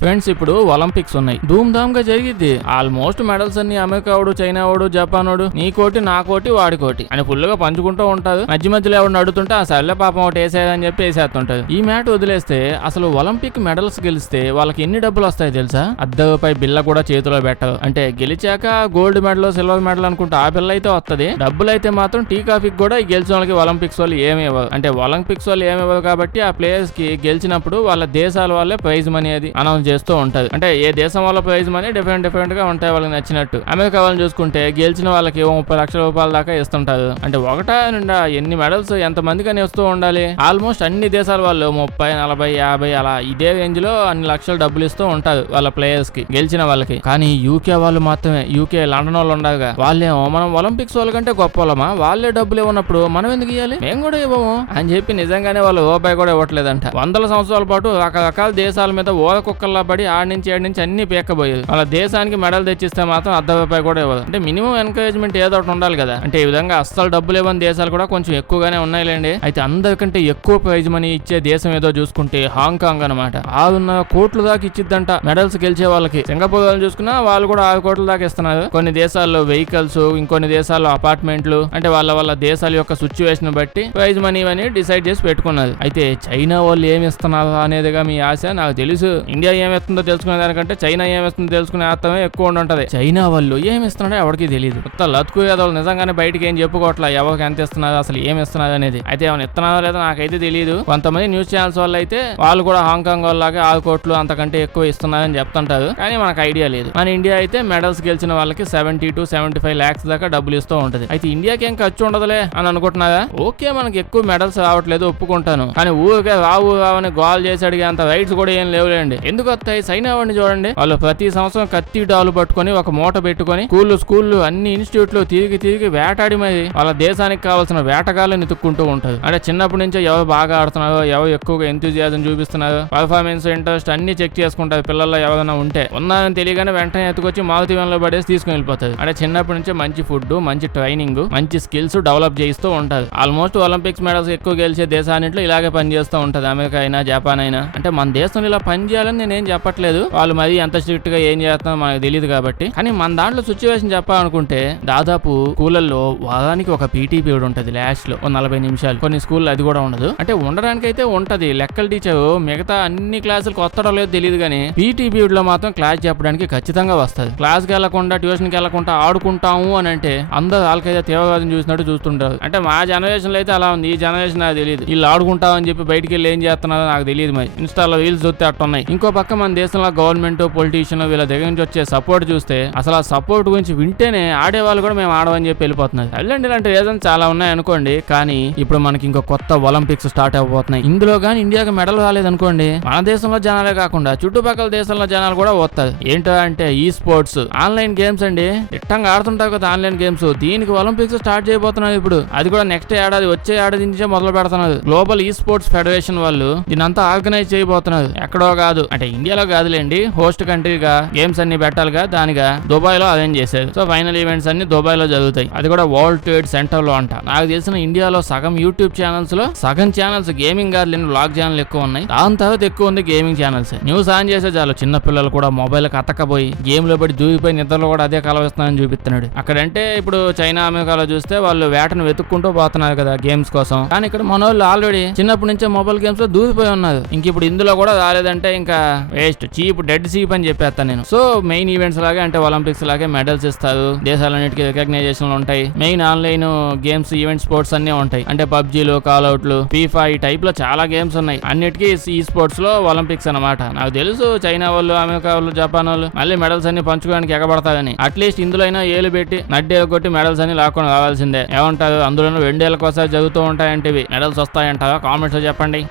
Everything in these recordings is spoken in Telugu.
ఫ్రెండ్స్, ఇప్పుడు ఒలింపిక్స్ ఉన్నాయి, ధూమ్ ధామ్ గా జరిగిద్ది. ఆల్మోస్ట్ మెడల్స్ అన్ని అమెరికా వాడు, చైనా వాడు, జపాన్ వాడు, నీ కోటి నా కోటి వాడి కోటి అని ఫుల్ గా పంచుకుంటూ ఉంటారు. మధ్య మధ్యలో ఎవరు అడుగుతుంటే ఆ సర్లే పాపం ఒకటి వేసేదని చెప్పి వేసేస్తుంటారు. ఈ మ్యాట్ వదిలేస్తే అసలు ఒలింపిక్ మెడల్స్ గెలిస్తే వాళ్ళకి ఎన్ని డబ్బులు వస్తాయి తెలుసా? ₹10 బిల్ల కూడా చేతిలో పెట్టరు. అంటే గెలిచాక గోల్డ్ మెడల్, సిల్వర్ మెడల్ అనుకుంటే ఆ బిల్ల అయితే వస్తుంది. డబ్బులు అయితే మాత్రం టీ కాఫీకి కూడా గెలిచిన వాళ్ళకి ఒలింపిక్స్ వాళ్ళు ఏమి ఇవ్వరు. అంటే ఒలింపిక్స్ వాళ్ళు ఏమి ఇవ్వరు కాబట్టి ఆ ప్లేయర్స్ కి గెలిచినప్పుడు వాళ్ళ దేశాల వాళ్ళే ప్రైజ్ మనీ అది అనౌన్స్ చేస్తూ ఉంటారు. అంటే ఏ దేశం వాళ్ళ ప్రైజ్ మనీ డిఫరెంట్ గా ఉంటాయి వాళ్ళకి నచ్చినట్టు. అమెరికా వాళ్ళని చూసుకుంటే గెలిచిన వాళ్ళకి ₹30 లక్షల దాకా ఇస్తుంటారు. అంటే ఒకటా నిండా ఎన్ని మెడల్స్ ఎంత మందికని వస్తూ ఉండాలి. ఆల్మోస్ట్ అన్ని దేశాల వాళ్ళు 30, 40, 50 అలా ఇదే రేంజ్ లో అన్ని లక్షల డబ్బులు ఇస్తూ ఉంటారు వాళ్ళ ప్లేయర్స్ కి, గెలిచిన వాళ్ళకి. కానీ యూకే వాళ్ళు మాత్రమే, యూకే లండన్ వాళ్ళు ఉండగా వాళ్ళేమో మనం ఒలింపిక్స్ వాళ్ళ కంటే గొప్ప వాళ్ళమా, వాళ్ళే డబ్బులు ఇవ్వనప్పుడు మనం ఎందుకు ఇవ్వాలి, మేము కూడా ఇవ్వము అని చెప్పి నిజంగానే వాళ్ళు రూపాయి కూడా ఇవ్వట్లేదంట. 100 సంవత్సరాల పాటు రకరకాల దేశాల మీద ఓల కుక్కల్లా పడి ఆడి నుంచి అన్ని పీక్కబోయేది. వాళ్ళ దేశానికి మెడల్ తెచ్చిస్తే మాత్రం ₹10 కూడా ఇవ్వదు. అంటే మినిమం ఎంకరేజ్మెంట్ ఏదో ఒకటి ఉండాలి కదా. అంటే ఈ విధంగా అస్సలు డబ్బులు ఇవ్వని దేశాలు కూడా కొంచెం ఎక్కువగానే ఉన్నాయిలేండి. అయితే అందరికంటే ఎక్కువ ప్రైజ్ మనీ ఇచ్చే దేశం ఏదో చూసుకుంటే హాంకాంగ్ అనమాట. 6.5 కోట్ల దాకా ఇచ్చిద్దంట మెడల్స్ గెలిచే వాళ్ళకి. సింగపూర్ వాళ్ళు చూసుకున్నా వాళ్ళు కూడా 6 కోట్ల దాకా ఇస్తున్నారు. కొన్ని దేశాల్లో వెహికల్స్, ఇంకొన్ని దేశాల్లో అపార్ట్మెంట్లు, అంటే వాళ్ళ దేశాల యొక్క సిచ్యువేషన్ బట్టి ప్రైజ్ మనీ అని డిసైడ్ చేసి పెట్టుకున్నారు. అయితే చైనా వాళ్ళు ఏమి ఇస్తున్నారు అనేదిగా మీ ఆశ. నాకు తెలుసు ఇండియా ఏమిస్తుందో తెలుసుకునే దానికంటే చైనా ఏమిస్తుందో తెలుసుకునే అర్థమే ఎక్కువ ఉంటది. చైనా వాళ్ళు ఏమి ఇస్తున్నారో ఎవరికి తెలియదు. కొత్త లతుకు వాళ్ళు నిజంగానే బయటకి ఏం చెప్పుకోవట్లా ఎవరికి ఎంత ఇస్తున్నారు, అసలు ఏమి ఇస్తున్నారు అనేది. అయితే ఏమైనా ఇస్తున్నారో లేదో నాకైతే తెలియదు. కొంతమంది న్యూస్ ఛానల్స్ వాళ్ళు అయితే వాళ్ళు కూడా హాంకాంగ్ వాళ్ళలాగా 6 కోట్లు అంతకంటే ఎక్కువ ఇస్తున్నారని చెప్తుంటారు. కానీ మనకు ఐడియా లేదు. మన ఇండియా అయితే మెడల్స్ గెలిచిన వాళ్ళకి 70 to 75 lakhs దాకా డబ్బులు ఇస్తూ ఉంటది. అయితే ఇండియాకి ఏం ఖర్చు ఉండదులే అని అనుకుంటున్నారా? ఓకే, మనకి ఎక్కువ మెడల్స్ రావట్లేదు ఒప్పుకుంటాను. కానీ ఊరికే రావని గోల్ చేసి అడిగే అంత రైట్స్ కూడా ఏం లేవులేండి. ఎందుకు వస్తాయి? చైనా వాడిని చూడండి, వాళ్ళు ప్రతి సంవత్సరం కత్తి డాలు పట్టుకొని ఒక మూట పెట్టుకొని స్కూళ్ళు అన్ని ఇన్స్టిట్యూట్లు తిరిగి వేటాడి మరి వాళ్ళ దేశానికి కావాల్సిన వేటగాళ్ళని ఎత్తుక్కుంటూ ఉంటారు. అంటే చిన్నప్పటి నుంచే ఎవరు బాగా ఆడుతున్నారో, ఎవరు ఎక్కువగా ఎంతూజియాజం చూపిస్తున్నారో, పర్ఫార్మెన్స్, ఇంట్రెస్ట్ అన్ని చెక్ చేసుకుంటారు. పిల్లల్లో ఎవరైనా ఉంటే ఉన్నారని తెలియగానే వెంటనే ఎత్తుకొచ్చి మారుతీవెంలో పడేసి తీసుకుని వెళ్ళిపోతారు. అంటే చిన్నప్పటి నుంచే మంచి ఫుడ్, మంచి ట్రైనింగ్, మంచి స్కిల్స్ డెవలప్ చేస్తూ ఉంటారు. ఆల్మోస్ట్ ఒలింపిక్స్ మెడల్స్ ఎక్కువ గెలిచే దేశాన్నిట్లో ఇలాగే పనిచేస్తూ ఉంటది. అమెరికా అయినా, జపాన్ అయినా. అంటే మన దేశంలో ఇలా పని చేయాలని నేనేం చెప్పట్లేదు, వాళ్ళు మరి ఎంత స్ట్రిక్ట్ గా ఏం చేస్తారో మనకు తెలియదు కాబట్టి. కానీ మన దాంట్లో సిచ్యువేషన్ చెప్పాలనుకుంటే దాదాపు స్కూళ్ళల్లో వారానికి ఒక పీటీ పీరియడ్ ఉంటది, లాస్ట్ లో 40 నిమిషాలు. కొన్ని స్కూల్లో అది కూడా ఉండదు. అంటే ఉండడానికి అయితే ఉంటది. లెక్కల టీచర్ మిగతా అన్ని క్లాసులకు వస్తాడో లేదో తెలియదు కానీ పీటీ పీరియడ్ లో మాత్రం క్లాస్ చెప్పడానికి ఖచ్చితంగా వస్తుంది. క్లాస్ కి వెళ్లకుండా, ట్యూషన్ కి వెళ్లకుండా ఆడుకుంటాము అని అంటే అందరూ వాళ్ళకైతే తీవ్రవాదం చూసినట్టు చూస్తుంటారు. అంటే మా జనరేషన్ లో అయితే అలా ఉంది. ఈ జనరేషన్ నాకు తెలియదు. వీళ్ళు ఆడుకుంటామని చెప్పి బయటికి వెళ్ళి ఏం చేస్తున్నారో నాకు తెలియదు. మరి ఇన్స్టాలో రీల్స్ చూస్తే అట్టున్నాయి. ఇంకో పక్క మన దేశంలో గవర్నమెంట్, పొలిటీషియన్ వీళ్ళ దగ్గర నుంచి వచ్చే సపోర్ట్ చూస్తే అసలు ఆ సపోర్ట్ గురించి వింటేనే ఆడేవాళ్ళు కూడా మేము ఆడమని చెప్పి వెళ్ళిపోతున్నారు. అలాంటి ఇలాంటి రీజన్స్ చాలా ఉన్నాయి అనుకోండి. కానీ ఇప్పుడు మనకి ఇంకో కొత్త ఒలింపిక్స్ స్టార్ట్ అయిపోతున్నాయి. ఇందులో కానీ ఇండియాకి మెడల్ రాలేదనుకోండి, మన దేశంలో జనాలే కాకుండా చుట్టుపక్కల దేశాల్లో జనాలు కూడా వస్తారు. ఏంటో అంటే ఈ స్పోర్ట్స్ ఆన్లైన్ గేమ్స్ అండి. ఇట్టంగా ఆడుతుంటారు కదా ఆన్లైన్ గేమ్స్. దీనికి ఒలింపిక్స్ స్టార్ట్ చేయబోతున్నారు ఇప్పుడు. అది కూడా నెక్స్ట్ ఏడాది, వచ్చే ఏడాది నుంచే మొదలు పెడుతున్నారు. గ్లోబల్ ఈ స్పోర్ట్స్ ఫెడరేషన్ వాళ్ళు దీనంతా ఆర్గనైజ్ చేయబోతున్నారు. ఎక్కడో కాదు, అంటే ఇండియాలో కాదులేండి, హోస్ట్ కంట్రీగా గేమ్స్ అన్ని పెట్టాలిగా, దానిగా దుబాయ్ లో అరేంజ్ చేశారు. సో ఫైనల్ ఈవెంట్స్ అన్ని దుబాయ్ లో జరుగుతాయి. అది కూడా వరల్డ్ ట్రేడ్ సెంటర్ లో అంట. నాకు తెలిసిన ఇండియాలో సగం యూట్యూబ్ ఛానల్స్ లో సగం ఛానల్స్ గేమింగ్ కాదు, వ్లాగ్ ఛానల్ ఎక్కువ ఉన్నాయి. దాని తర్వాత ఎక్కువ ఉంది గేమింగ్ ఛానల్స్. న్యూస్ ఆన్ చేసే చాలు చిన్న పిల్లలు కూడా మొబైల్ కి అతకపోయి గేమ్ లో పడి దూరిపోయి నిద్రలో కూడా అదే కలవస్తున్నానని చూపిస్తున్నాడు. అక్కడంటే ఇప్పుడు చైనా, అమెరికాలో చూస్తే వాళ్ళు వేటను వెతుక్కుంటూ పోతున్నారు కదా గేమ్స్ కోసం. కానీ ఇక్కడ మన వాళ్ళు ఆల్రెడీ చిన్నప్పటి నుంచే మొబైల్ గేమ్స్ లో దూరిపోయి ఉన్నారు. ఇంక ఇప్పుడు ఇందులో కూడా రాలేదంటే ఇంకా వేస్ట్, చీప్, డెడ్ చీప్ అని చెప్పేస్తాను నేను. సో మెయిన్ ఈవెంట్స్ లాగే, అంటే ఒలింపిక్స్ లాగే మెడల్స్ ఇస్తారు. దేశాలన్నిటికీ రికగ్నైజేషన్లు ఉంటాయి. Main online games, event sports అన్ని ఉంటాయి. అంటే పబ్జీలు, కాల్ అవుట్లు, ఫీఫా ఈ టైప్ లో చాలా గేమ్స్ ఉన్నాయి. అన్నిటికీ ఈ స్పోర్ట్స్ లో ఒలింపిక్స్ అన్నమాట. నాకు తెలుసు చైనా వాళ్ళు, అమెరికా వాళ్ళు, జపాన్ వాళ్ళు మళ్ళీ మెడల్స్ అన్ని పంచుకోవడానికి ఎగబడతారని. అట్లీస్ట్ ఇందులో అయినా ఏలు పెట్టి నడ్డేలు కొట్టి మెడల్స్ అన్ని లాక్కొని రావాల్సిందే. ఏమంటారు? అందులోనూ 2 ఏళ్ళకోసారి జరుగుతూ ఉంటాయంటే మెడల్స్ వస్తాయంటారా? కామెంట్స్ లో చెప్పండి.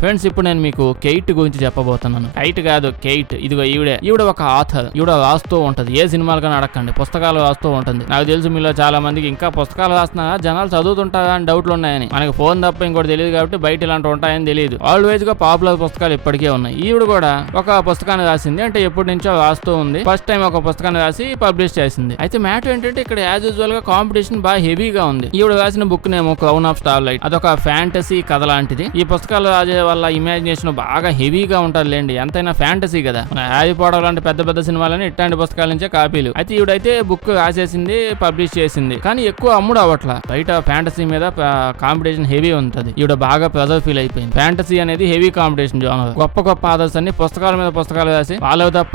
ఫ్రెండ్స్, ఇప్పుడు నేను మీకు కెయిట్ గురించి చెప్పబోతున్నాను. కైట్ కాదు, కెయిట్. ఇదిగో ఈవిడ ఒక ఆథర్. ఈవిడ రాస్తూ ఉంటది. ఏ సినిమాలకైనా అడగండి, పుస్తకాలు రాస్తూ ఉంటుంది. నాకు తెలుసు మీలో చాలా మందికి ఇంకా పుస్తకాలు రాస్తున్నా జనాలు చదువుతుంటారా అని డౌట్లు ఉన్నాయని. మనకి ఫోన్ తప్ప ఇంకోటి తెలియదు కాబట్టి బయట ఇలాంటి ఉంటాయని తెలియదు. ఆల్వేజ్ గా పాపులర్ పుస్తకాలు ఇప్పటికే ఉన్నాయి. ఈవిడ కూడా ఒక పుస్తకాన్ని రాసింది. అంటే ఎప్పటి నుంచో రాస్తూ ఉంది. ఫస్ట్ టైం ఒక పుస్తకాన్ని రాసి పబ్లిష్ చేసింది. అయితే మ్యాటర్ ఏంటంటే ఇక్కడ యాజ్ యూజువల్ గా కాంపిటీషన్ బాగా హెవీగా ఉంది. ఈవిడ రాసిన బుక్ నేమో క్రౌన్ ఆఫ్ స్టార్ లైట్. అదొక ఫ్యాంటసీ కథ లాంటిది. ఈ పుస్తకాలు రాసే వాళ్ళ ఇమాజినేషన్ బాగా హెవీగా ఉంటుంది లేండి, ఎంతైనా ఫ్యాంటసీ కదా. మన హ్యారీ పాటర్ లాంటి పెద్ద పెద్ద సినిమాలని ఇట్లాంటి పుస్తకాల నుంచే కాపీలు. అయితే ఈవిడైతే బుక్ రాసేసింది, పబ్లిష్ చేసింది, కానీ ఎక్కువ అమ్ముడు అవ్వట్లా. బయట ఫ్యాంటసీ మీద కాంపిటీషన్ హెవీ ఉంటది. ఈవిడ బాగా ప్రెజర్ ఫీల్ అయిపోయింది. ఫ్యాంటసీ అనేది హెవీ కాంపిటీషన్ జోనర్. గొప్ప గొప్ప ఆథర్స్ అన్ని పుస్తకాల మీద పుస్తకాలు రాసి వాళ్ళకి తప్ప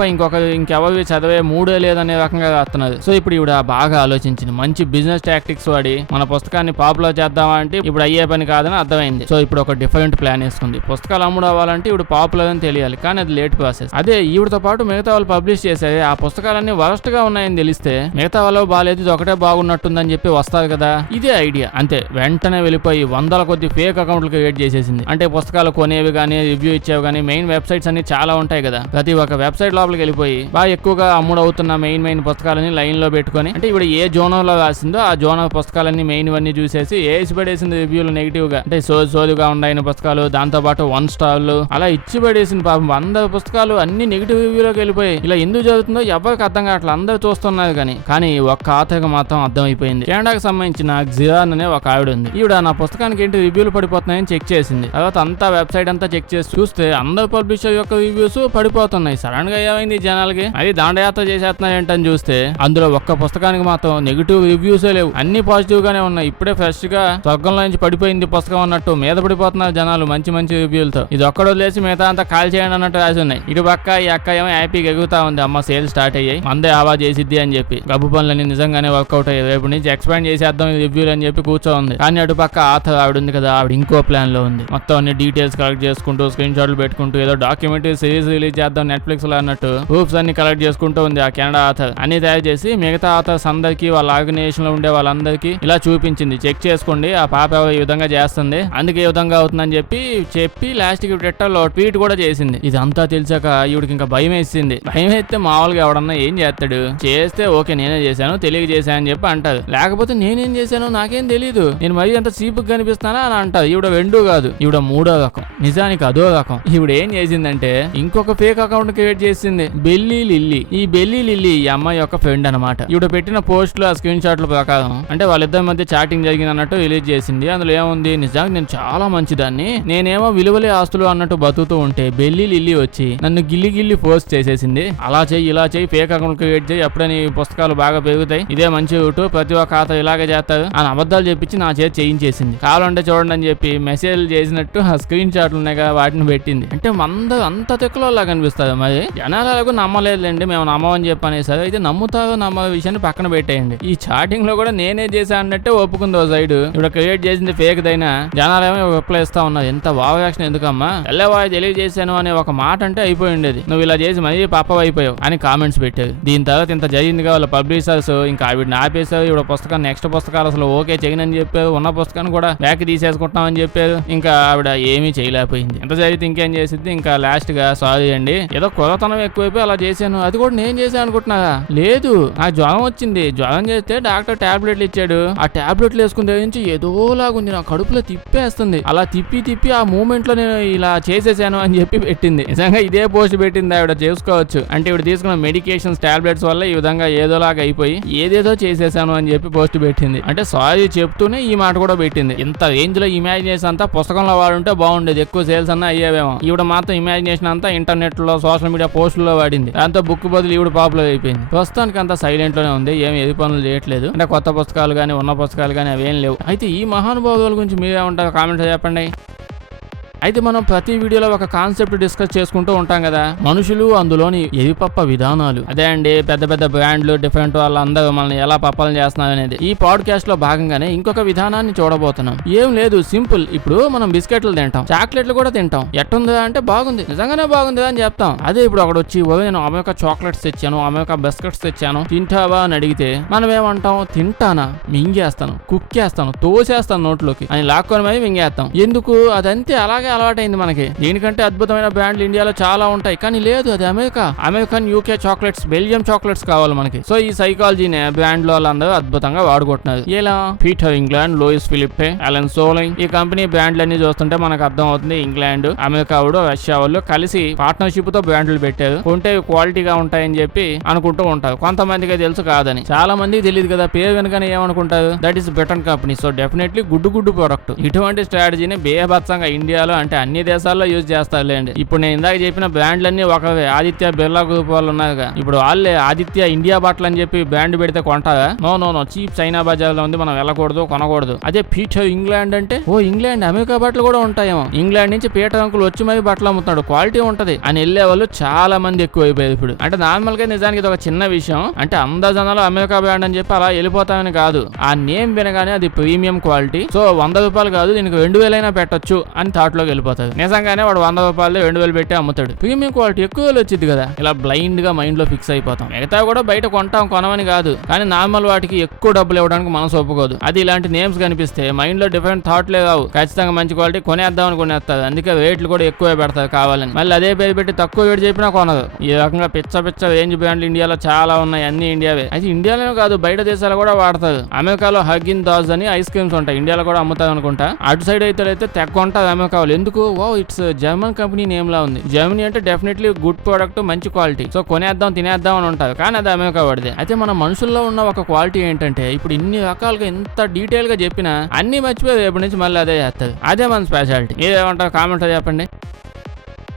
ఇంకెవరి చదివే మూడే లేదనే రకంగా రాస్తున్నారు. సో ఇప్పుడు ఈవిడ బాగా ఆలోచించింది, మంచి బిజినెస్ టాక్టిక్స్ వాడి మన పుస్తకాన్ని పాపులర్ చేద్దామా అంటే ఇప్పుడు అయ్యే పని కాదని అర్థమైంది. సో ఇప్పుడు ఒక డిఫరెంట్ ప్లాన్ వేసుకుంది. పుస్తకాలు అమ్ముడు అవ్వాలంటే ఇప్పుడు పాపులర్ అని తెలియాలి, కానీ అది లేట్ ప్రాసెస్. అదే ఈవిడతో పాటు మిగతా వాళ్ళు పబ్లిష్ చేసేది ఆ పుస్తకాలన్నీ వరస్ట్ గా ఉన్నాయని తెలిస్తే మిగతా వాళ్ళు బాగాలేదు, ఇది ఒకటే బాగున్నట్టుందని చెప్పి వస్తారు కదా. ఇదే ఐడియా. అంతే, వెంటనే వెళ్ళిపోయి వందల కొద్ది ఫేక్ అకౌంట్లు క్రియేట్ చేసేసింది. అంటే పుస్తకాలు కొనేవి కానీ, రివ్యూ ఇచ్చేవి కానీ, మెయిన్ వెబ్సైట్స్ అన్ని చాలా ఉంటాయి కదా, ప్రతి ఒక్క వెబ్సైట్ లోపలికి వెళ్ళిపోయి బాగా ఎక్కువగా అమ్ముడవుతున్న మెయిన్ పుస్తకాలని లైన్ లో పెట్టుకొని, అంటే ఇప్పుడు ఏ జోనర్ లో రాసిందో ఆ జోనర్ పుస్తకాలన్నీ మెయిన్ వన్నీ చూసేసి వేసి పడేసింది రివ్యూలు నెగిటివ్ గా. అంటే సోదుగా ఉండాయిన పుస్తకాలు, దాంతో పాటు 1 స్టార్లు అలా ఇచ్చి పడేసింది. పాపం 100 పుస్తకాలు అన్ని నెగిటివ్ రివ్యూలోకి వెళ్ళిపోయి ఇలా ఎందుకు జరుగుతుందో ఎవరికి అర్థం కావట్లేదు. అందరూ చూస్తున్నారు కానీ ఒక్క ఆథర్కి మాత్రం అర్థమైపోయింది. కెనడాకి సంబంధించిన జిరాన్ అనే ఒక ఆవిడ ఉంది. ఈవిడ నా పుస్తకానికి ఏంటి రివ్యూలు పడిపోతున్నాయని చెక్ చేసింది. తర్వాత అంతా వెబ్సైట్ అంతా చెక్ చేసి చూస్తే అందరు పబ్లిషర్ యొక్క రివ్యూస్ పడిపోతున్నాయి. సడన్ గా ఏమైంది జనాలకి, అది దండయాత్ర చేసేస్తున్నాయి ఏంటని చూస్తే అందులో ఒక్క పుస్తకానికి మాత్రం నెగిటివ్ రివ్యూసే లేవు, అన్ని పాజిటివ్ గానే ఉన్నాయి. ఇప్పుడే ఫ్రెష్ గా స్వర్గంలో నుంచి పడిపోయింది పుస్తకం అన్నట్టు మీద పడిపోతున్నారు జనాలు మంచి రివ్యూలతో. ఇది ఒక్కడో లేచి మిగతా అంతా కాల్ చేయండి అన్నట్టు రాసి ఉన్నాయి. ఇటు పక్క ఈ అక్క ఏమో హ్యాపీగా ఎగురుతా ఉంది, అమ్మ సేల్ స్టార్ట్ అయ్యాయి, మందే ఆవా చేసిద్ది అని చెప్పి. గబ్బు పనులన్నీ నిజంగానే వర్కౌట్ అయ్యాయి, రేపు నుంచి ఎక్స్పాండ్ చేసేద్దాం రివ్యూలు అని చెప్పి కూర్చో ఉంది. కానీ అటు పక్క ఆథర్ ఆవిడ ఉంది కదా, ఆవిడ ఇంకో ప్లాన్ లో ఉంది. మొత్తం అన్ని డీటెయిల్స్ కలెక్ట్ చేసుకుంటూ, స్క్రీన్ షాట్లు పెట్టుకుంటూ, ఏదో డాక్యుమెంటరీ సిరీస్ రిలీజ్ చేద్దాం నెట్ఫ్లిక్స్ లో అన్నట్టు ప్రూఫ్స్ అన్ని కలెక్ట్ చేసుకుంటూ ఉంది ఆ కెనడా ఆథర్. అన్ని తయారు చేసి మిగతా ఆథర్స్ అందరికి, వాళ్ళ ఆర్గనైజేషన్ లో ఉండే వాళ్ళందరికీ ఇలా చూపించింది. చెక్ చేసుకోండి ఆ పాప ఈ విధంగా చేస్తుంది, అందుకే ఈ విధంగా అవుతుందని చెప్పి లాస్ట్ కి ట్విట్టర్ లో ట్వీట్ కూడా చేసింది. ఇదంతా తెలిసాక ఈవిడికి ఇంకా భయం వేసింది. భయం వేస్తే మామూలుగా ఎవడన్నా ఏం చేస్తాడు, చేస్తే ఓకే నేనే చేశాను, తెలియజేశాను అని చెప్పి అంటారు. లేకపోతే నేనేం చేశాను నాకేం తెలియదు, నేను మరీ అంత చీపుగా కనిపిస్తానా అని అంటారు. ఈవిడ 2 కాదు, ఈవిడ 3వ రకం, నిజానికి అదో రకం. ఈవిడ ఏం చేసిందంటే ఇంకొక ఫేక్ అకౌంట్ క్రియేట్ చేసింది, బెల్లీ లిల్లీ. ఈ బెల్లీ లిల్లీ ఈ అమ్మాయి యొక్క ఫ్రెండ్ అనమాట. ఈవిడ పెట్టిన పోస్ట్ లో ఆ స్క్రీన్ షాట్ల ప్రకారం అంటే వాళ్ళిద్దరి మధ్య చాటింగ్ జరిగింది అన్నట్టు రిలీజ్ చేసింది. అందులో ఏముంది, నిజానికి నేను చాలా మంచిదాన్ని, నేనేమో విలువలే ఆస్తులు అన్నట్టు బతుకుతూ ఉంటే బెల్లీ లిల్లీ వచ్చి నన్ను గిల్లి పోస్ట్ చేసేసింది. అలా చెయ్యి, ఇలా చెయ్యి, ఫేక్ అకౌంట్ క్రియేట్ చేయి, అప్పుడే నీ పుస్తకాలు బాగా పెరుగుతాయి, ఇదే మంచి రూట్, ప్రతి ఒక్క ఖాతా ఇలాగే చేస్తారు అని అబద్ధాలు చెప్పించి నా చేతి చేయించేసింది. కావాలంటే చూడండి అని చెప్పి మెసేజ్ చేసినట్టు ఆ స్క్రీన్ షాట్లు ఉన్నాయి కదా వాటిని పెట్టింది. అంటే అంత తెక్కులోలా కనిపిస్తుంది. మరి జనాలకు నమ్మలేదులేండి, మేము నమ్మమని చెప్పని సరే, అయితే నమ్ముతారో నమ్మ విషయాన్ని పక్కన పెట్టేయండి. ఈ చాటింగ్ లో కూడా నేనే చేశా అన్నట్టే ఒప్పుకుంది ఓ సైడ్. ఇప్పుడు క్రియేట్ చేసింది ఫేక్ దైనా జనాలేమో రిప్లై ఇస్తా ఉన్నారు, ఎంత వావయాక్షన్ ఎందుకమ్మా, తెల్లవారు తెలియజేశాను అనే ఒక మాట అంటే అయిపోయి ఉండేది, నువ్వు ఇలా చేసి మరీ పాప అయిపోయావు అని కామెంట్స్ పెట్టారు. దీని తర్వాత ఇంత జరిగిందిగా వాళ్ళ పబ్లిషర్స్ ఇంకా ఆవిడని ఆపేశారు. ఇప్పుడు పుస్తకాన్ని నెక్స్ట్ పుస్తకాలు అసలు ఓకే చేయనని చెప్పారు, ఉన్న పుస్తకాన్ని కూడా బ్యాక్ తీసేసుకుంటామని చెప్పారు. ఇంకా ఆవిడ ఏమీ చేయలేకపోయింది. ఎంత జరిగితే ఇంకేం చేసింది, ఇంకా లాస్ట్ గా సారీ అండి, ఏదో కొరతనం ఎక్కువైపోయి అలా చేశాను, అది కూడా నేను చేశాను అనుకుంటున్నారా, లేదు నాకు జ్వరం వచ్చింది, జ్వరం చేస్తే డాక్టర్ టాబ్లెట్లు ఇచ్చాడు, ఆ టాబ్లెట్లు వేసుకున్న దగ్గర నుంచి ఏదోలాగుంది, నా కడుపులో తిప్పేస్తుంది, అలా తిప్పి ఆ మూమెంట్ లో నేను ఇలా చేసేసాను అని చెప్పి పెట్టింది. నిజంగా ఇదే పోస్ట్ పెట్టింది ఆవిడ, చేసుకోవచ్చు. అంటే ఇవిడ తీసుకున్న మెడికేషన్స్ టాబ్లెట్స్ వల్ల ఈ విధంగా ఏదోలాగా అయిపోయి ఏదేదో చేసేసాను అని చెప్పి పోస్ట్ పెట్టింది. అంటే సారీ చెప్తూనే ఈ మాట కూడా పెట్టింది. ఇంత రేంజ్ లో ఇమాజినేషన్ అంతా పుస్తకంలో వాడుంటే బాగుండేది, ఎక్కువ సేల్స్ అన్నా అయ్యేవేమో. ఈవిడ మాత్రం ఇమాజినేషన్ అంతా ఇంటర్నెట్ లో, సోషల్ మీడియా పోస్టుల్లో వాడింది. దాంతో బుక్ బదులు ఈవిడ పాపులర్ అయిపోయింది. ప్రస్తుతానికి అంతా సైలెంట్ లోనే ఉంది, ఏమి ఎది పనులు చేయట్లేదు. అంటే కొత్త పుస్తకాలు కానీ, ఉన్న పుస్తకాలు కానీ అవేం లేవు. అయితే ఈ మహానుభావుల గురించి మీరేమంటారు కామెంట్ చెప్పండి. అయితే మనం ప్రతి వీడియోలో ఒక కాన్సెప్ట్ డిస్కస్ చేసుకుంటూ ఉంటాం కదా, మనుషులు అందులోని ఎదిపప్ప విధానాలు. అదే అండి పెద్ద పెద్ద బ్రాండ్లు, డిఫరెంట్ వాళ్ళందరూ మనల్ని ఎలా పప్పలు చేస్తున్నారు అనేది. ఈ పాడ్కాస్ట్ లో భాగంగానే ఇంకొక విధానాన్ని చూడబోతున్నాం. ఏం లేదు, సింపుల్. ఇప్పుడు మనం బిస్కెట్లు తింటాం, చాక్లెట్లు కూడా తింటాం. ఎట్టుందా అంటే బాగుంది, నిజంగానే బాగుంది అని చెప్తాం. అదే ఇప్పుడు అక్కడ వచ్చి నేను ఆమె యొక్క చాక్లెట్స్ తెచ్చాను, ఆమె యొక్క బిస్కెట్స్ తెచ్చాను, తింటావా అని అడిగితే మనం ఏమంటాం, తింటానా, మింగేస్తాను, కుక్కేస్తాను, తోసేస్తాను నోట్లోకి అని లాక్కొని మరి మింగేస్తాం. ఎందుకు, అదంతే అలాగే అలవాటైంది మనకి. దీనికంటే అద్భుతమైన బ్రాండ్లు ఇండియాలో చాలా ఉంటాయి, కానీ లేదు, అది American, UK chocolates, Belgium chocolates కావాలి మనకి. సో ఈ సైకాలజీనే బ్రాండ్ లో వాళ్ళందరూ అద్భుతంగా వాడుకుంటున్నారు. ఇలా Peter England, Louis Philippe, Allen Solly, ఈ కంపెనీ బ్రాండ్లన్నీ చూస్తుంటే మనకు అర్థం అవుతుంది ఇంగ్లాండ్, అమెరికా వాడు, రష్యా వాళ్ళు కలిసి పార్ట్నర్షిప్ తో బ్రాండ్లు పెట్టారు. కొంటే క్వాలిటీగా ఉంటాయని చెప్పి అనుకుంటూ ఉంటారు. కొంతమందికి తెలుసు కాదని, చాలా మందికి తెలియదు కదా. పేరు వెనుకనే ఏమనుకుంటారు, that is Britain company, so definitely గుడ్డు ప్రొడక్ట్. ఇటువంటి స్ట్రాటజీని బేభత్సంగా ఇండియాలో అంటే అన్ని దేశాల్లో యూజ్ చేస్తారులేండి. ఇప్పుడు నేను ఇందాక చెప్పిన బ్రాండ్లన్నీ ఒకవే. ఆదిత్య బిర్లా గ్రూప్ వాళ్ళు ఉన్నారుగా, ఇప్పుడు వాళ్ళే ఆదిత్య ఇండియా బట్టలు అని చెప్పి బ్రాండ్ పెడితే కొంటారా? నో చీప్ చైనా బజార్ లో ఉంది, మనం వెళ్ళకూడదు, కొనకూడదు. అదే పీటర్ ఇంగ్లాండ్ అంటే ఓ ఇంగ్లాండ్ అమెరికా బట్టలు కూడా ఉంటాయేమో, ఇంగ్లాండ్ నుంచి పీటర్ అంకుల్ వచ్చి మరి బట్టలు అమ్ముతున్నాడు, క్వాలిటీ ఉంటది అని వెళ్ళే వాళ్ళు చాలా మంది ఎక్కువ అయిపోయారు ఇప్పుడు. అంటే నార్మల్ గా నిజానికి ఇది ఒక చిన్న విషయం, అంటే అందరు జనాలు అమెరికా బ్రాండ్ అని చెప్పి అలా వెళ్ళిపోతామని కాదు. ఆ నేమ్ వినగానే అది ప్రీమియం క్వాలిటీ, సో 100 రూపాయలు కాదు దీనికి 2000 అయినా పెట్టొచ్చు అని థాట్ లోకి వెళ్ళిపోతాడు. నిజంగానే వాడు 100 రూపాయలు 2000 పెట్టి అమ్ముతాడు. ప్రీమియం క్వాలిటీ ఎక్కువ వచ్చింది కదా, ఇలా బ్లైండ్ గా మైండ్ లో ఫిక్స్ అయిపోతాం. మిగతా కూడా బయట కొనమని కాదు, కానీ నార్మల్ వాటికి ఎక్కువ డబ్బులు ఇవ్వడానికి మనసు ఒప్పుకోదు. అది ఇలాంటి నేమ్స్ కనిపిస్తే మైండ్ లో డిఫరెంట్ థాట్లే రావు, ఖచ్చితంగా మంచి క్వాలిటీ కొనేద్దామని కొనేస్తారు. అందుకే రేట్లు కూడా ఎక్కువే పెడతారు కావాలని. మళ్ళీ అదే పేరు పెట్టి తక్కువ రేటు చెప్పినా కొనదు. ఈ రకంగా పిచ్చ రేంజ్ బ్రాండ్లు ఇండియాలో చాలా ఉన్నాయి, అన్ని ఇండియావే. అయితే ఇండియాలోనే కాదు బయట దేశాలు కూడా వాడతారు. అమెరికాలో హగ్గిన్ దాజ్ అని ఐస్ క్రీమ్స్ ఉంటాయి, ఇండియాలో కూడా అమ్ముతారు అనుకుంటా. అటు సైడ్ అయితే తెగ ఉంటారు అమెరికాలో. ఎందుకు? Wow, it's German company name లా ఉంది. జర్మనీ అంటే డెఫినెట్లీ గుడ్ ప్రోడక్ట్, మంచి క్వాలిటీ, సో కొనేద్దాం తినేద్దాం అని ఉంటారు. కానీ అది అమెరికా వాడిదే. అయితే మన మనుషుల్లో ఉన్న ఒక క్వాలిటీ ఏంటంటే, ఇప్పుడు ఇన్ని రకాలుగా ఎంత డీటెయిల్ గా చెప్పినా అన్ని మర్చిపోయి రేపు నుంచి మళ్ళీ అదే చేస్తారు. అదే మన స్పెషాలిటీ. ఏదేమంటారు కామెంట్ చెప్పండి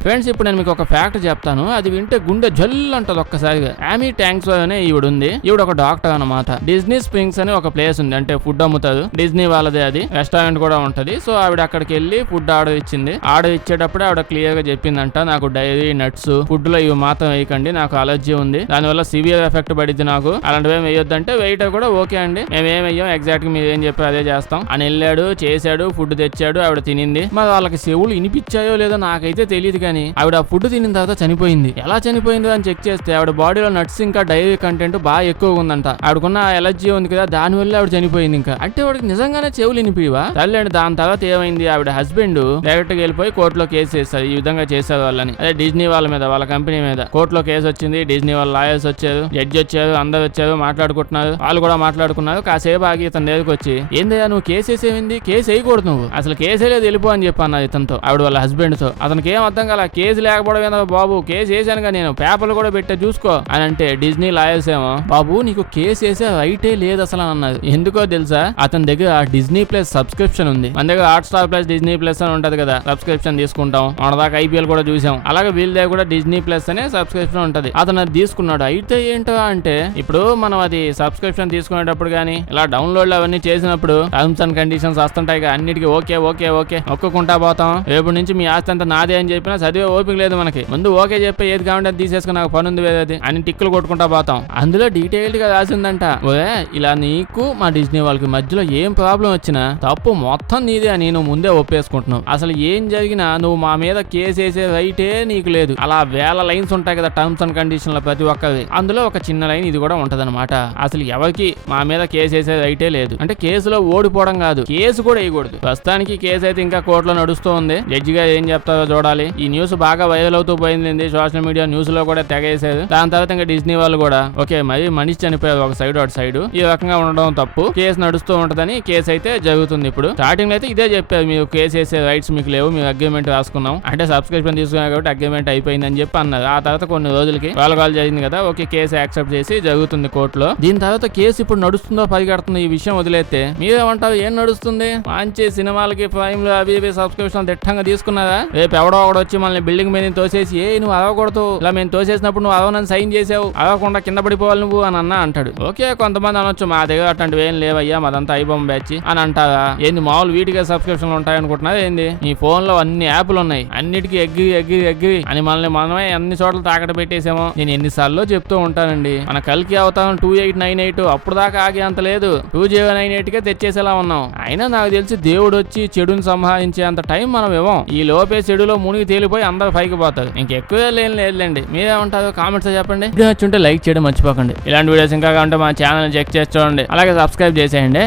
ఫ్రెండ్స్. ఇప్పుడు నేను మీకు ఒక ఫ్యాక్ట్ చెప్తాను, అది వింటే గుండె జల్లు అంటది ఒక్కసారిగా. ఆమీ ట్యాంక్స్ అనే ఈవిడ ఉంది. ఈవిడ ఒక డాక్టర్ అనమాట. డిజ్నీ స్ప్రింగ్స్ అని ఒక ప్లేస్ ఉంది, అంటే ఫుడ్ అమ్ముతారు, డిజ్నీ వాళ్ళదే, అది రెస్టారెంట్ కూడా ఉంటది. సో ఆవిడ అక్కడికి వెళ్ళి ఫుడ్ ఆర్డర్ ఇచ్చింది. ఆర్డర్ ఇచ్చేటప్పుడే ఆవిడ క్లియర్ గా చెప్పిందంట, నాకు డైరీ నట్స్ ఫుడ్ లో ఇవి మాత్రం వేయకండి, నాకు అలర్జీ ఉంది, దానివల్ల సివియర్ ఎఫెక్ట్ పడిద్ది, నాకు అలాంటివి ఏమి వేయొద్దంటే వెయిటర్ కూడా ఓకే అండి మేమేం వెయ్యం, ఎగ్జాక్ట్ గా మీరు ఏం చెప్పారు అదే చేస్తాం అని వెళ్ళాడు, చేశాడు, ఫుడ్ తెచ్చాడు, ఆవిడ తినింది. మరి వాళ్ళకి చెవులు వినిపించాయో లేదో నాకైతే తెలియదు, కానీ ఆవిడ ఫుడ్ తినిన తర్వాత చనిపోయింది. ఎలా చనిపోయింది అని చెక్ చేస్తే ఆవిడ బాడీలో నట్స్ ఇంకా డైరీ కంటెంట్ బాగా ఎక్కువగా ఉందంట. ఆవిడకున్న ఎలర్జీ ఉంది కదా, దాని వల్ల ఆవిడ చనిపోయింది. ఇంకా అంటే ఆవిడకి నిజంగానే చెవులు వినిపివా తల్లండి. దాని తర్వాత ఏమైంది, ఆవిడ హస్బెండ్ డైరెక్ట్ గా వెళ్ళిపోయి కోర్టులో కేసు చేస్తారు, ఈ విధంగా చేసే వాళ్ళని, అదే డిజ్నీ వాళ్ళ మీద, వాళ్ళ కంపెనీ మీద కోర్టులో కేసు వచ్చింది. డిజ్నీ వాళ్ళ లాయర్స్ వచ్చారు, జడ్జి వచ్చారు, అందరు వచ్చారు, మాట్లాడుకుంటున్నారు. వాళ్ళు కూడా మాట్లాడుకున్నారు. కాసేపు ఆగి ఇతని దగ్గరికి వచ్చి, ఏందయ్యా నువ్వు కేసు వేసేవింది, కేసు వేయకూడదు, నువ్వు అసలు కేసే లేదు, వెళ్ళిపో అని చెప్పి అన్నది ఇతనితో, ఆవిడ వాళ్ళ హస్బెండ్ తో. అతనికి ఏం అర్థం కాల, కేసు లేకపోవడం ఏదో బాబు, కేసు వేసానుగా నేను, పేపర్లు కూడా పెట్టే చూసుకో అని అంటే, డిజ్నీ లాయర్స్ ఏమో, బాబు నీకు కేసు వేసే రైటే లేదు అసలు అన్నది. ఎందుకో తెలుసా, అతని దగ్గర డిజ్నీ ప్లస్ సబ్స్క్రిప్షన్ ఉంది. మన దగ్గర hot star plus Disney plus అని ఉంటది కదా, సబ్స్క్రిప్షన్ తీసుకుంటాం, మన దాకా ఐపీఎల్ కూడా చూసాం, అలాగే వీళ్ళ దగ్గర కూడా డిజ్నీ ప్లస్ అనే సబ్స్క్రిప్షన్ ఉంటది. అతను అది తీసుకున్నాడు. అయితే ఏంటో అంటే, ఇప్పుడు మనం అది సబ్స్క్రిప్షన్ తీసుకునేటప్పుడు కానీ ఇలా డౌన్లోడ్ అవన్నీ చేసినప్పుడు టర్మ్స్ అండ్ కండిషన్స్ వస్తుంటాయి, అన్నిటికీ ఓకే ఓకే ఓకే ఒక్కొక్కుంటా పోతాం. రేపు నుంచి మీ ఆస్తి అంతా నాదే అని చెప్పినా చదివే ఓపిక లేదు మనకి. ముందు ఓకే చెప్పి ఏది కావాలంటే అది తీసేసుకుని, నాకు పని ఉంది వేరేది అని టిక్కులు కొట్టుకుంటా పోతాం. అందులో డీటెయిల్డ్ గా రాసిందంట, ఓే ఇలా నీకు మా డిజ్నీ వాళ్ళకి మధ్యలో ఏం ప్రాబ్లం వచ్చినా తప్పు మొత్తం నీదే అని నువ్వు ముందే ఒప్పేసుకుంటున్నావు. అసలు ఏం జరిగినా నువ్వు మా మీద కేసు వేసే రైటే నీకు లేదు. అలా వేల లైన్స్ ఉంటాయి కదా టర్మ్స్ అండ్ కండిషన్ల ప్రతి ఒక్కరి, అందులో ఒక చిన్న లైన్ ఇది కూడా ఉంటదన్నమాట. అసలు ఎవరికి మా మీద కేసు వేసే రైటే లేదు. అంటే కేసులో ఓడిపోవడం కాదు, కేసు కూడా వేయకూడదు. ప్రస్తుతానికి కేసు అయితే ఇంకా కోర్టులో నడుస్తూ ఉంది. జడ్జి గారు ఏం చెప్తారో చూడాలి. ఈ న్యూస్ బాగా వైరల్ అవుతూ పోయింది, సోషల్ మీడియా న్యూస్ లో కూడా తెగేసారు. దాని తర్వాత ఇంకా డిజ్నీ వాళ్ళు కూడా ఓకే మరి మనిషి చనిపోయారు ఒక సైడ్ అటు సైడ్, ఈ రకంగా ఉండడం తప్పు, కేసు నడుస్తూ ఉంటదని కేసు అయితే జరుగుతుంది. ఇప్పుడు స్టార్టింగ్ అయితే ఇదే చెప్పారు, మీరు కేసు వేసే రైట్స్ మీకు లేవు, మేము అగ్రిమెంట్ రాసుకున్నాం, అంటే సబ్స్క్రిప్షన్ తీసుకున్నాం కాబట్టి అగ్రిమెంట్ అయిపోయింది అని చెప్పి అన్నారు. ఆ తర్వాత కొన్ని రోజులకి కాల్ జరిగింది కదా, ఓకే కేసు యాక్సెప్ట్ చేసి జరుగుతుంది కోర్టులో. దీని తర్వాత కేసు ఇప్పుడు నడుస్తుందో పరిగెడుతుందో ఈ విషయం వదిలేస్తే మీరేమంటారు, ఏం నడుస్తుంది? మంచి సినిమాలకి ప్రైమ్ లో అవి సబ్స్క్రిప్షన్ దిట్టంగా తీసుకున్నారా? రేపు ఎవడో ఒకడు వచ్చి మనల్ని బిల్డింగ్ మీద తోసేసి, ఏ నువ్వు అరవకూడదు, ఇలా మేము తోసేసినప్పుడు నువ్వు అరవనని సైన్ చేసావు, అరవకుండా కింద పడిపోవాలి నువ్వు అని అన్నా అంటాడు. ఓకే కొంతమంది అనొచ్చు, మా దగ్గర అట్లాంటివి ఏం లేవయ్యా, మాదంతా ఐబొమ్మ బ్యాచ్ అని అంటారా? ఏంది మామూలు వీటికే సబ్స్క్రిప్షన్లు ఉంటాయి అనుకుంటున్నారు ఏంది? ఈ ఫోన్ లో అన్ని యాప్లు ఉన్నాయి, అన్నిటికీ ఎగ్గి అని మనమే అన్ని చోట్ల తాకట పెట్టేసామో. నేను ఎన్నిసార్లు చెప్తూ ఉంటానండి, మన కల్కి అవతారం 2898 అప్పుడు దాకా ఆగే అంత లేదు, 2098 కే తెచ్చేసేలా ఉన్నాం. అయినా నాకు తెలిసి దేవుడు వచ్చి చెడుని సంహరించే అంత టైం మనం ఇవ్వం. ఈ లోపే చెడులో మునిగి తేలిపోయి అందరు పైకి పోతారు. ఇంకెక్కువ లేదులేండి. మీరేమంటారు కామెంట్స్ చెప్పండి. వీడియో నచ్చుంటే లైక్ చేయడం మర్చిపోకండి. ఇలాంటి వీడియోస్ ఇంకా కావాలంటే మా ఛానల్ చెక్ చేసి చూడండి, అలాగే సబ్స్క్రైబ్ చేసేయండి.